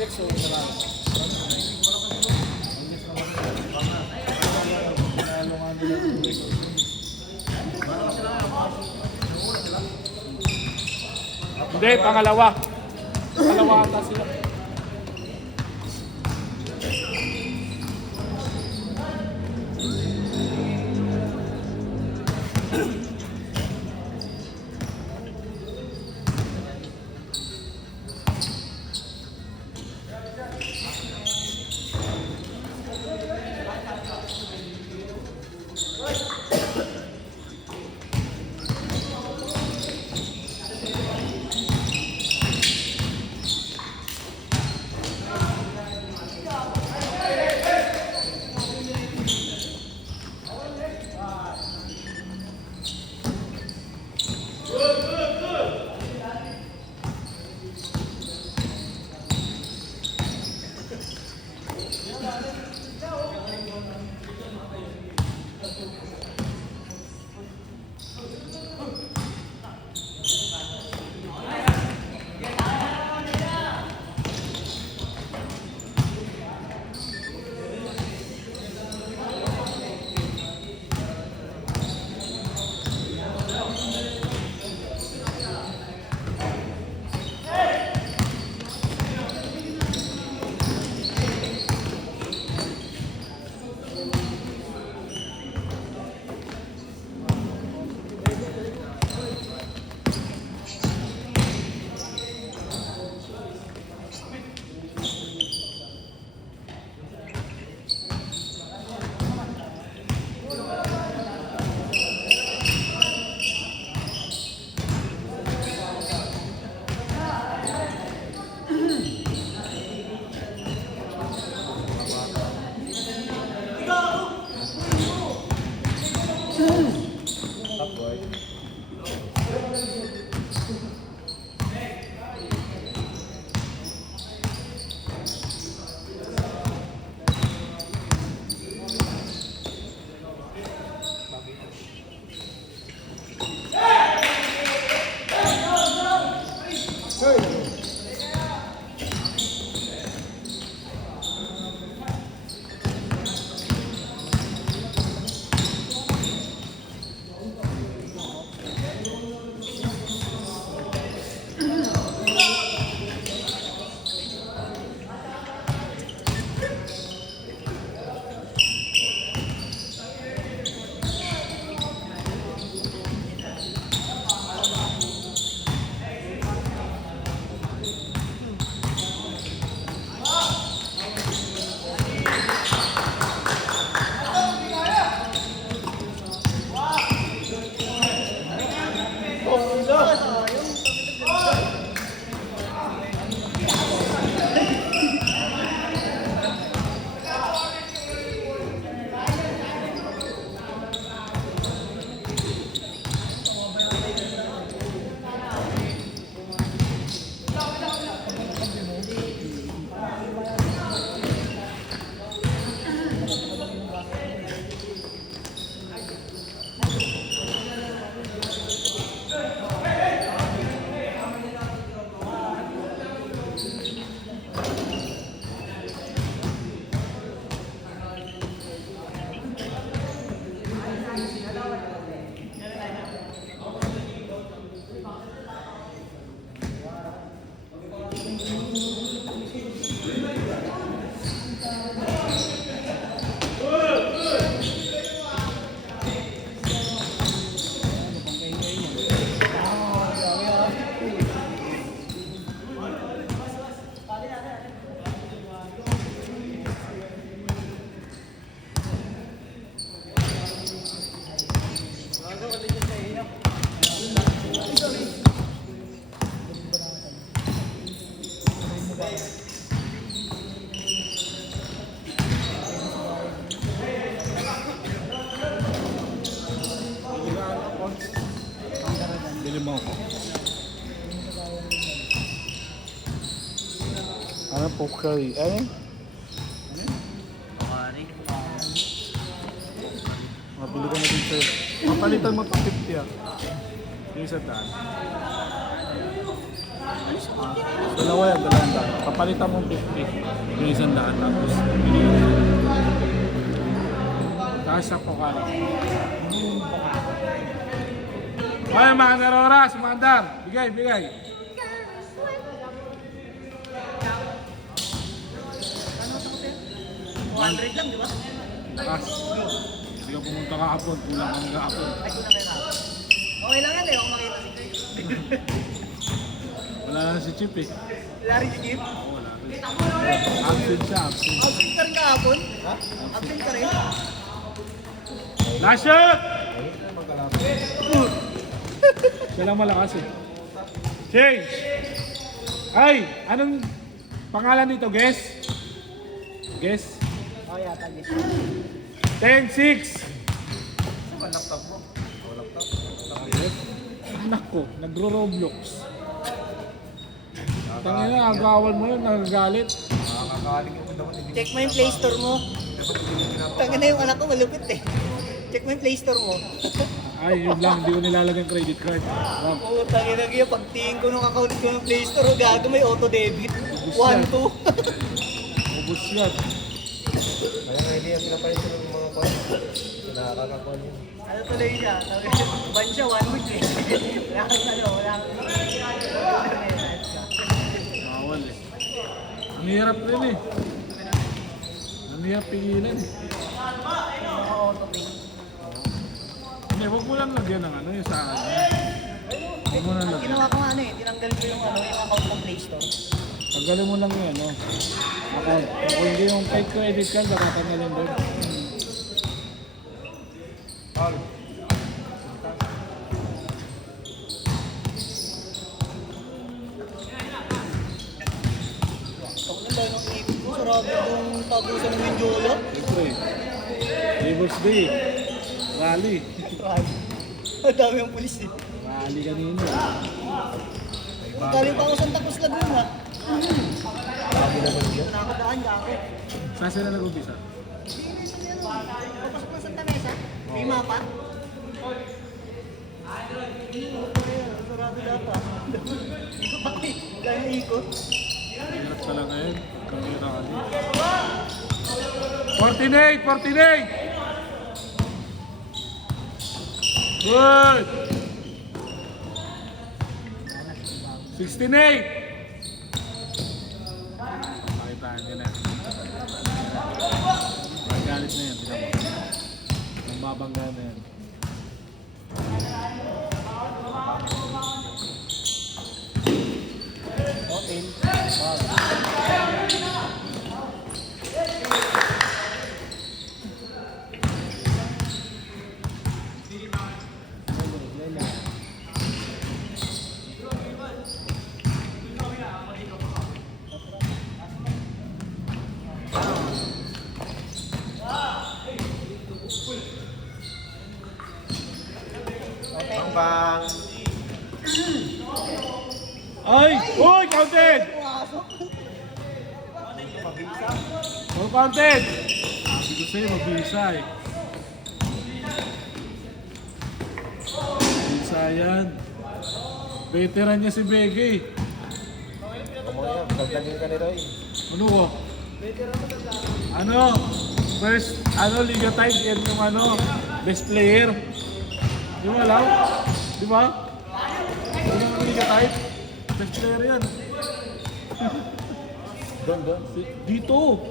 Index o naman. Hindi, pangalawa. Pangalawa ata sila. Bili mo ako. Ano po curry? Ayun? Mabili ko na din sir. Mapalitan mo pa 50 ah. Yung isa daan. Dalawa yan, 200. Kapalitan mo 50. Yung 100 tapos binigyan. Tapos sa pokal. Okay, mga naroras, mga andar. Bigay, bigay. $100 lang, di ba? Lakas. Sige pumunta ka hapon, kulang kang hapon. Ay, kulang kayo na. Okay lang yan eh, ako makita si Chris. Wala na si Chip eh. Larry si Chip. Oo, wala rin. Absent siya, absent. Absent ka rin kahapon? Ha? Absent ka rin? Last shot! Siya lang malakas eh. Change! Ay! Anong pangalan dito? Guess? Guess? Oo, yata, yes. 10-6! Anak ko, nagro-Roblox. Tangina, agawan mo yun, nagagalit. Check mo yung Play Store mo. Tangin na yung anak ko, malupit eh. Check mo yung Play Store mo. Ay, yun lang, hindi ko nilalagay ang credit card. Wag. Oo, tangin na kaya pagtingin ko nung account ko ng Play Store, gago may auto-debit. 1-2. Ubus yan. Kaya nga hindi yung pinapalit ko ng mga kwan. Nakakakakuan yun. Ano tuloy siya? Ban siya, 1 week eh. Wala kang ano, wala kang... Bawal eh. Ang hirap rin eh. Ang hirap pigilan eh. Hindi, huwag mo lang lagyan ng ano yung sa akin. Huwag mo lang lagyan. Ginawa ko nga ano eh, tinanggal ko yung ano, yung account ng Play Store. Tanggalin mo lang yung ano. Account. Kung hindi yung kahit credit card, nakatanggalin doon. Pag nang dahil ng ipin ko, sarado yung tagusan ng Mindiola. Siyempre. Labors Day. Rally. Ang dami ang pulis eh. Rally kanina. Galing pa ako Santa Cruz Laguna. Sabi naman yun. Nakakadaan ka ako. Saan sila nag-umpisa? Papasok ng Santa Mesa. May mapa. Sarado data. Dahil ikot. Hirap pala ngayon. Kami rally. 48! 48! Good! 68! Pakitaan nyo na. Magalit na yan. Tignan mo. Ang babangga na yan. Bang! Ay! Uy! Counted! Oh, counted! Sabi ko sa'yo, mabisa eh. Mabisa yan. Veteran niya si Bege. Kamu yan, dagdagin ka ni Roy. Ano ko? Ano? First, Liga Type yan yung best player. Di mo alam? Di ba? Ano yung Liga Type? Best player yan. Doon. Dito!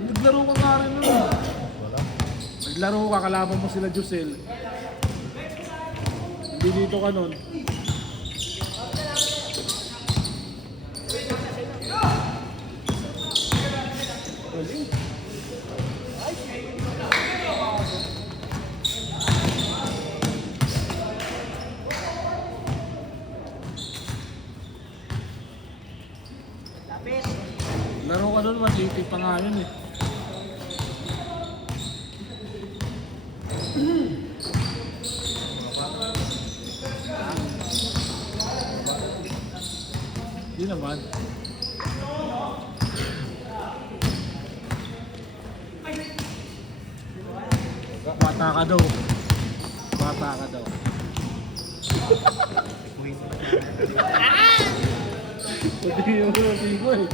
Naglaro ka nga rin nun. Naglaro ka, kalaban mo sila Jusel. Hindi dito ka nun. Laro ka nun, 180 pa nga yun eh. Hindi naman. Bata ka daw. Bata ka daw. Pati yung Pico eh.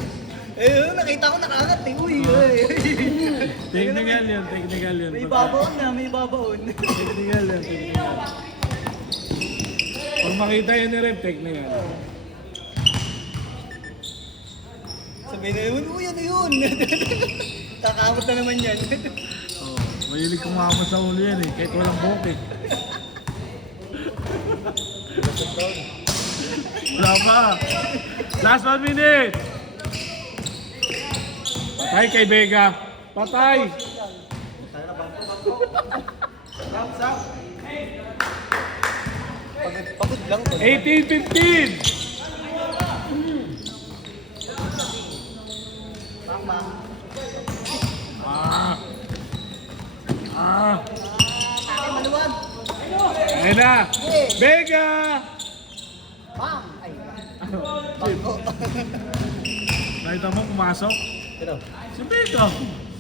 Eh, nakita ko nakaangat eh. Uy, uy. Technical yun, technical yun. May babaon na, may babaon. Technical yun, technical. Pag makita yun ni Rep, technical. Sabi na yun, uy, ano yun? Kakaamot na naman yan. Oh, mahilig kumama sa ulo yan eh, kahit walang buhok eh. Wala pa. Last 1 minute. Patay kay Vega. Patay. Pagod lang to. 18-15. Ah. Ah. Ay, maluwag. Ayun na. Vega. Bam! Ay, bangko. Nakita mo pumasok? Sino? Si Vega.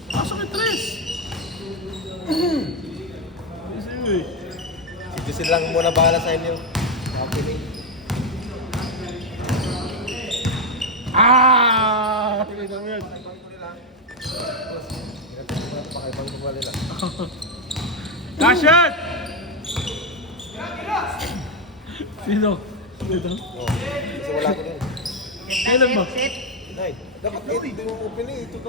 Pasok yung tres. Sige. Sige sila lang muna bahala sa inyo. Okay. Ah! Tingnan mo yun. Pakaibang ko nila. Last shot! Sino? Sino? Oh, kasi wala ko din. Kailan ba? Set. Nay, dapat hindi mo open eh. Ito